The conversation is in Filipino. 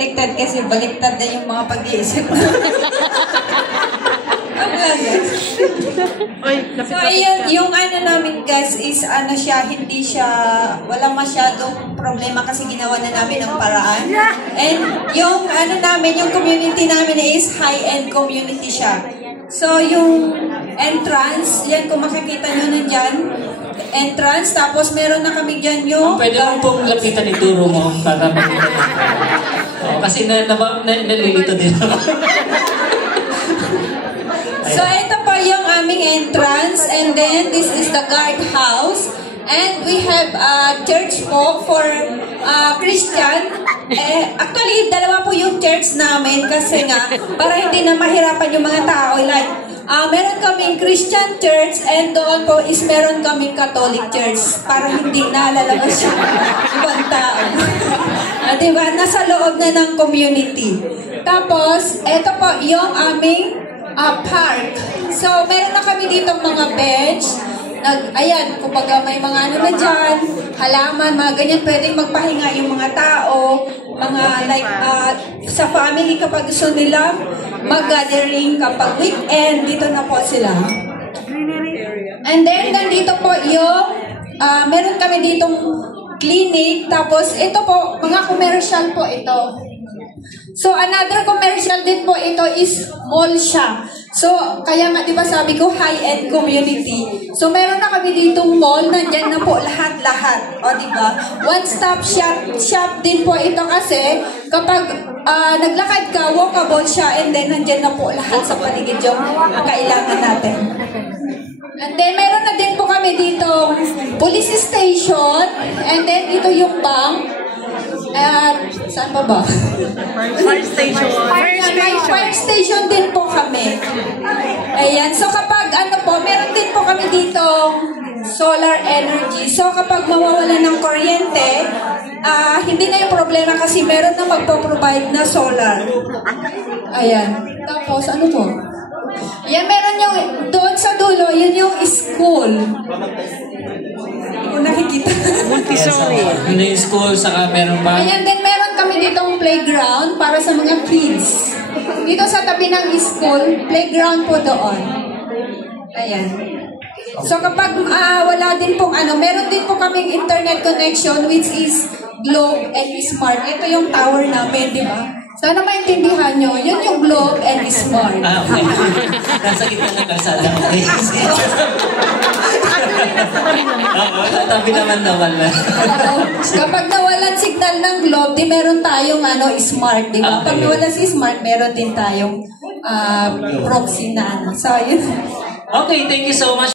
Baliktad kasi baliktad na yung mga pag-iisip na. So ayun, yung ano namin guys is ano siya, hindi siya, walang masyadong problema kasi ginawa na namin ang paraan. And yung ano namin, yung community namin is high-end community siya. So yung entrance, yan kung makikita nyo nandyan, entrance, tapos meron na kami dyan yung... Pwede mo pong lapitan ituro mo para makita. Kasi nalilito din ako. So ito po yung aming entrance, and then this is the guardhouse, and we have a church po for Christian. Actually, dalawa po yung church namin kasi nga, para hindi na mahirapan yung mga tao. Like, meron kaming Christian church, and doon po is meron kaming Catholic church para hindi na lalabas yung ibang tao. Diba? Nasa loob na ng community. Tapos, ito po yung aming park. So, meron na kami dito mga bench. Ayan, kumbaga may mga ano na dyan, halaman, mga ganyan, pwedeng magpahinga yung mga tao, mga like, sa family kapag gusto nila mag-gathering kapag weekend, dito na po sila. And then, nandito po yung, meron kami ditong clinic, tapos ito po, mga commercial po ito. So, another commercial din po ito is mall siya. So, kaya nga, di ba sabi ko, high-end community. So, meron na kami ditong mall, nandyan na po lahat-lahat. O, di ba? One-stop shop din po ito kasi kapag naglakad ka, walkable siya, and then nandyan na po lahat sa paligid yung kailangan natin. And then, meron na din po kami dito police station, and then ito yung bank. Saan pa ba? Fire station. Fire station din po kami. Ayan. So kapag ano po, meron din po kami dito solar energy. So kapag mawawala ng kuryente, hindi na yung problema kasi meron na magpo-provide na solar. Ayan. Tapos ano po? Ayan, meron yung doon sa dulo, yun yung school. Kung nakikita. Montessori. Ano yung school, saka meron ba? Ayan, then meron kami ditong playground para sa mga kids. Dito sa tabi ng school, playground po doon. Ayan. So kapag wala din pong ano, meron din po kaming internet connection which is Globe and Smart. Ito yung tower namin, di ba? Sana maintindihan nyo, yun yung Globe and Smart. Okay. Nasa gitna ng kalsada. Okay. Tabi naman na. Kapag nawalan signal ng Globe, di meron tayong Smart, di ba? Pag nawalan si Smart, meron din tayong proxy na . So, yun. Okay, thank you so much.